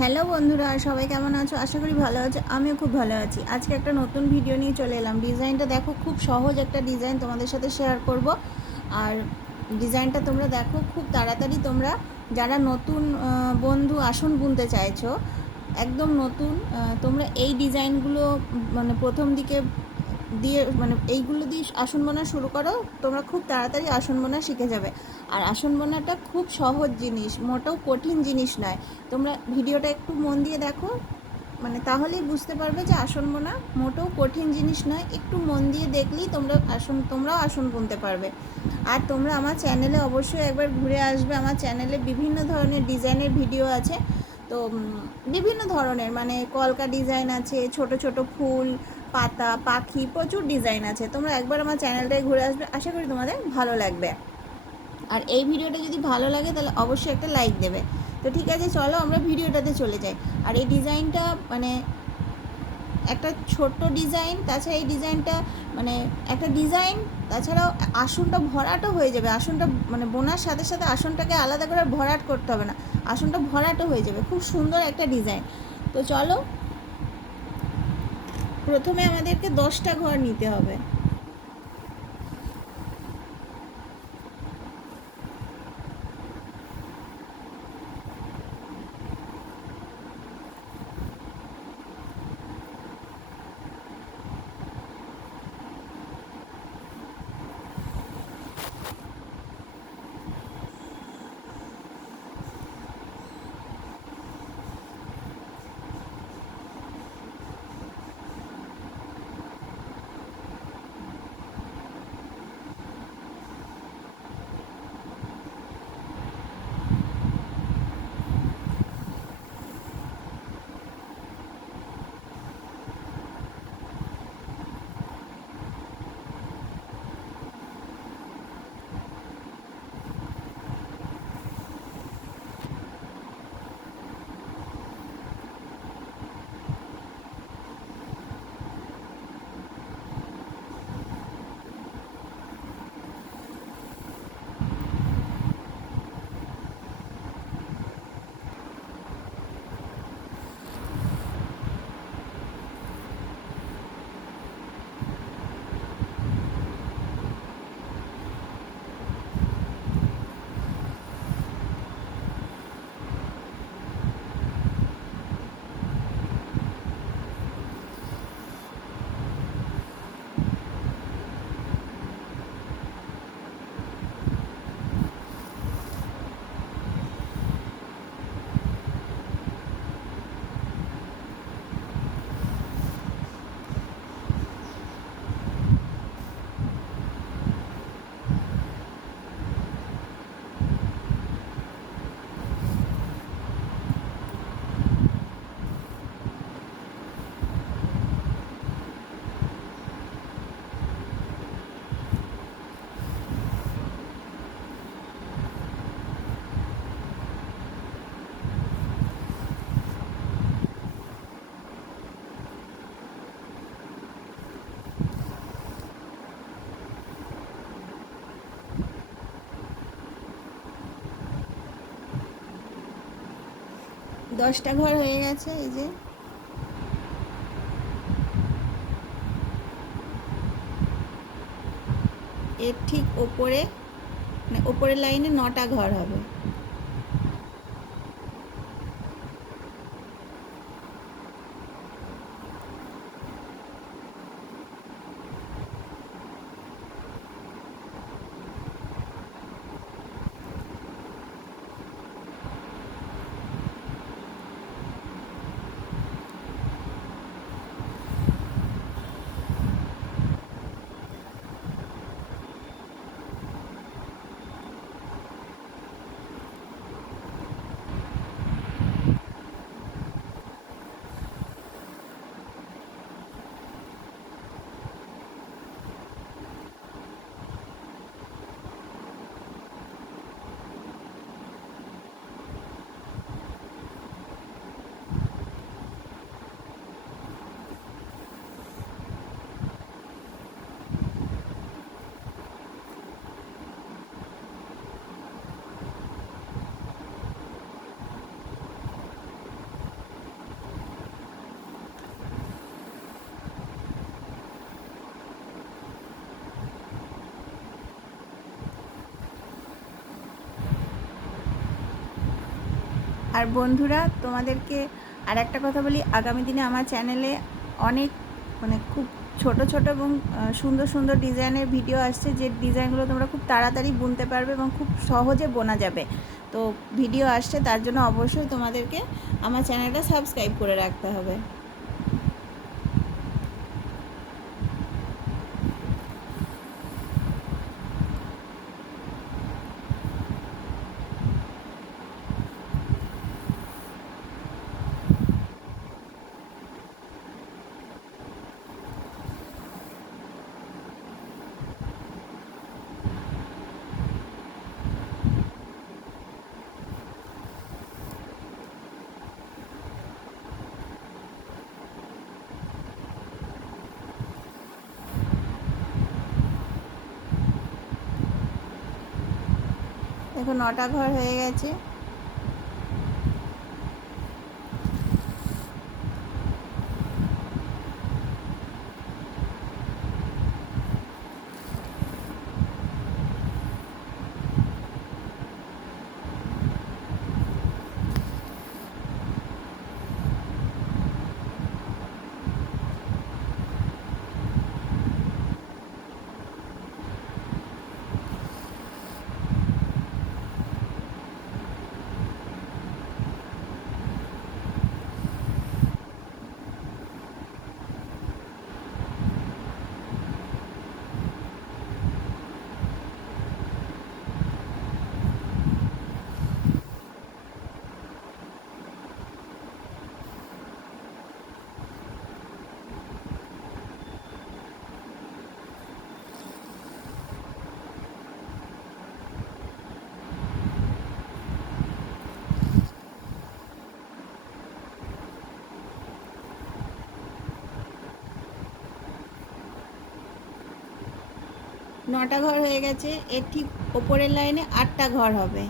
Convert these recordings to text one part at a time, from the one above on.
Hello বন্ধুরা, সবাই কেমন আছো? আশা করি ভালো আছো, আমিও খুব ভালো আছি। আজকে একটা নতুন ভিডিও নিয়ে চলে এলাম। ডিজাইনটা দেখো, খুব সহজ একটা ডিজাইন তোমাদের সাথে শেয়ার করব। আর ডিজাইনটা তোমরা দেখো, খুব তাড়াতাড়ি তোমরা যারা নতুন বন্ধু, আসন বুনতে চাইছো, একদম নতুন তোমরা এই ডিজাইনগুলো মানে প্রথম দিকে দিয়ে মানে এইগুলো দিয়ে আসন বোনা শুরু করো, তোমরা খুব তাড়াতাড়ি আসন বোনা শিখে যাবে। আর আসন বোনাটা খুব সহজ জিনিস, মোটেও কঠিন জিনিস নয়। তোমরা ভিডিওটা একটু মন দিয়ে দেখো মানে তাহলেই বুঝতে পারবে যে আসন বোনা মোটেও কঠিন জিনিস নয়। একটু মন দিয়ে দেখলেই তোমরা আসন, তোমরাও আসন বুনতে পারবে। আর তোমরা আমার চ্যানেলে অবশ্যই একবার ঘুরে আসবে। আমার চ্যানেলে বিভিন্ন ধরনের ডিজাইনের ভিডিও আছে। তো বিভিন্ন ধরনের মানে কলকা ডিজাইন আছে, ছোট ছোট ফুল পাতা, পাখি, প্রচুর ডিজাইন আছে। তোমরা একবার আমার চ্যানেলটায় ঘুরে আসবে, আশা করি তোমাদের ভালো লাগবে। আর এই ভিডিওটা যদি ভালো লাগে, তাহলে অবশ্যই একটা লাইক দেবে। তো ঠিক আছে, চলো আমরা ভিডিওটাতে চলে যাই। আর এই ডিজাইনটা মানে একটা ছোট্ট ডিজাইন তাছাড়া এই ডিজাইনটা মানে একটা ডিজাইন তাছাড়াও আসনটা ভরাটও হয়ে যাবে। আসনটা মানে বোনার সাথে সাথে আসনটাকে আলাদা করে ভরাট করতে হবে না। আসনটা ভরাটও হয়ে যাবে। খুব সুন্দর একটা ডিজাইন তো চলো প্রথমে আমাদেরকে দশটা ঘর নিতে হবে। দশটা ঘর হয়ে গেছে, এই যে। এর ঠিক ওপরে মানে ওপরের লাইনে নটা ঘর হবে। আর বন্ধুরা, তোমাদেরকে আর একটা কথা বলি। আগামী দিনে আমার চ্যানেলে অনেক মানে খুব ছোট ছোট এবং সুন্দর সুন্দর ডিজাইনের ভিডিও আসছে। যে ডিজাইনগুলো তোমরা খুব তাড়াতাড়ি বুনতে পারবে এবং খুব সহজে বোনা যাবে। তো ভিডিও আসছে, তার জন্য অবশ্যই তোমাদেরকে আমার চ্যানেলটা সাবস্ক্রাইব করে রাখতে হবে। দেখো নটা ঘর হয়ে গেছে। নটা ঘর হয়ে গেছে এর ঠিক ওপরের লাইনে আটটা ঘর হবে।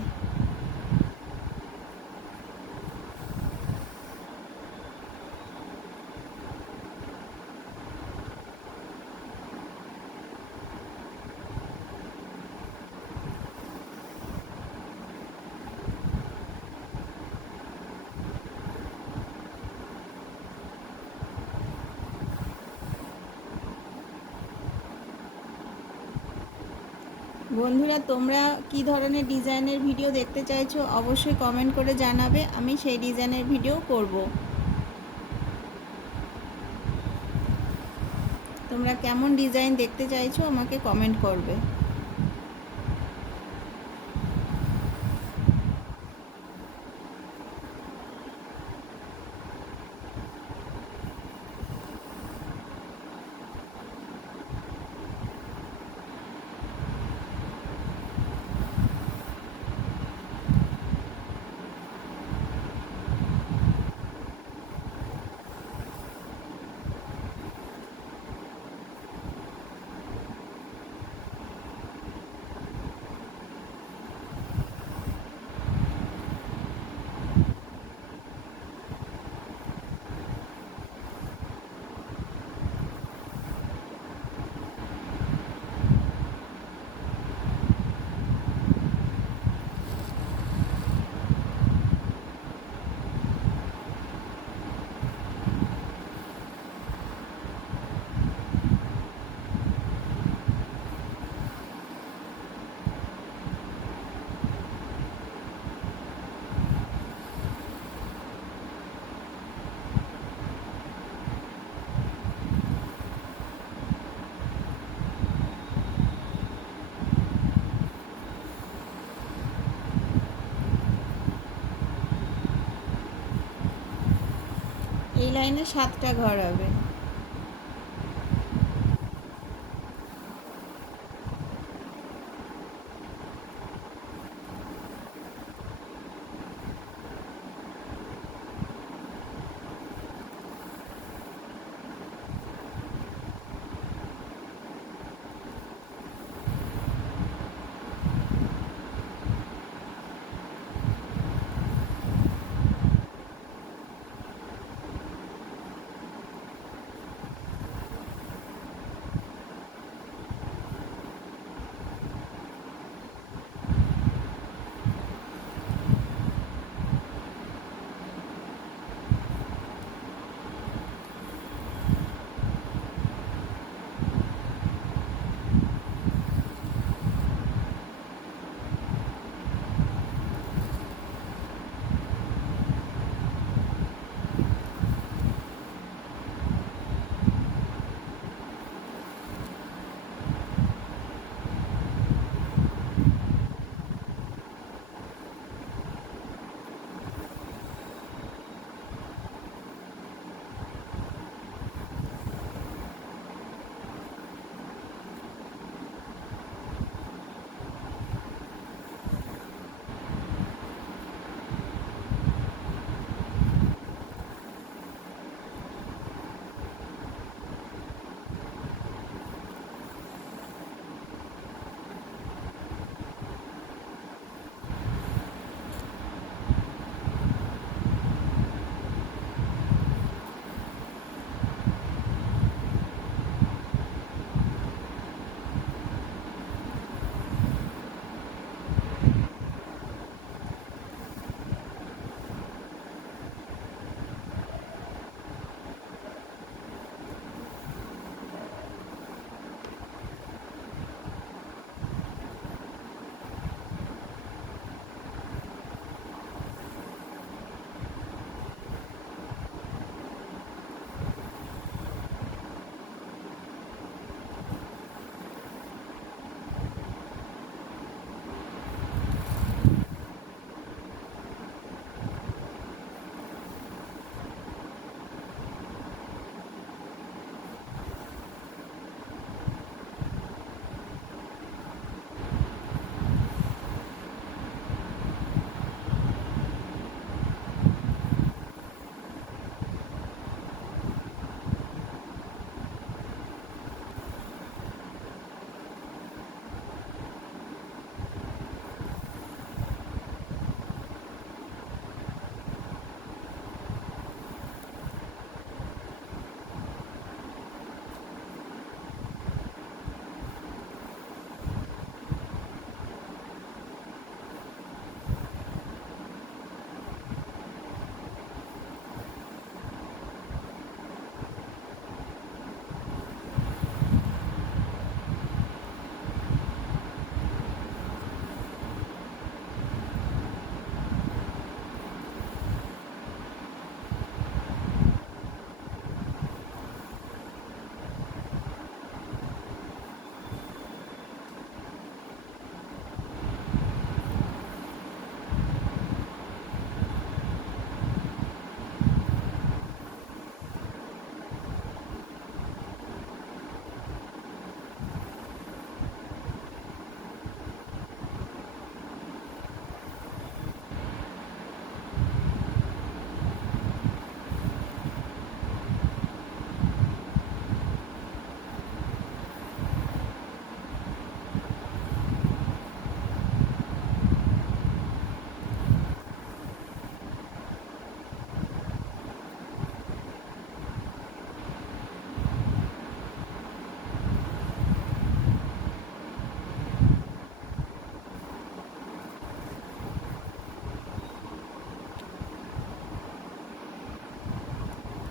বন্ধুরা, তোমরা কি ধরনের ডিজাইনের ভিডিও দেখতে চাইছো অবশ্যই কমেন্ট করে জানাবে, আমি সেই ডিজাইনের ভিডিও করব। তোমরা কেমন ডিজাইন দেখতে চাইছো আমাকে কমেন্ট করবে। এই লাইনে সাতটা ঘর হবে।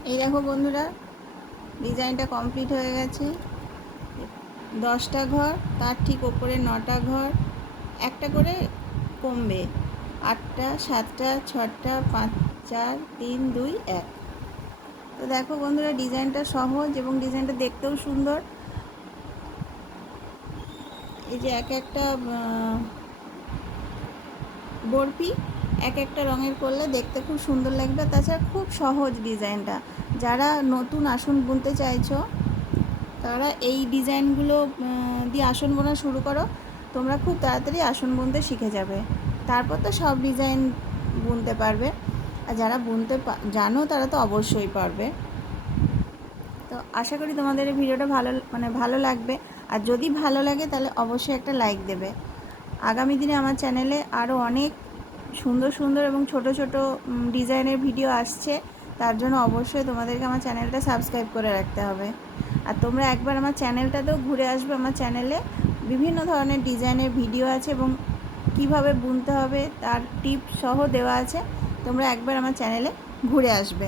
এই দেখো বন্ধুরা, ডিজাইনটা কমপ্লিট হয়ে গেছে। দশটা ঘর, তার ঠিক ওপরে নটা ঘর, একটা করে কমবে। আটটা, সাতটা, ছটা, পাঁচ, চার, তিন, দুই, এক। তো দেখো বন্ধুরা, ডিজাইনটা সহজ এবং ডিজাইনটা দেখতেও সুন্দর। এই যে এক একটা বরফি এক একটা রঙের করলে দেখতে খুব সুন্দর লাগবে। তাছাড়া খুব সহজ ডিজাইনটা। যারা নতুন আসন বুনতে চাইছো, তারা এই ডিজাইনগুলো দিয়ে আসন বোনা শুরু করো। তোমরা খুব তাড়াতাড়ি আসন বুনতে শিখে যাবে। তারপর তো সব ডিজাইন বুনতে পারবে। আর যারা বুনতে জানো তারা তো অবশ্যই পারবে। তো আশা করি তোমাদের এই ভিডিওটা ভালো মানে ভালো লাগবে। আর যদি ভালো লাগে তাহলে অবশ্যই একটা লাইক দেবে। আগামী দিনে আমার চ্যানেলে আরও অনেক সুন্দর সুন্দর এবং ছোট ছোট ডিজাইনের ভিডিও আসছে। তার জন্য অবশ্যই তোমাদেরকে আমার চ্যানেলটা সাবস্ক্রাইব করে রাখতে হবে। আর তোমরা একবার আমার চ্যানেলটাতেও ঘুরে আসবে আমার চ্যানেলে বিভিন্ন ধরনের ডিজাইনের ভিডিও আছে এবং কীভাবে বুনতে হবে, তার টিপ সহ দেওয়া আছে। তোমরা একবার আমার চ্যানেলে ঘুরে আসবে।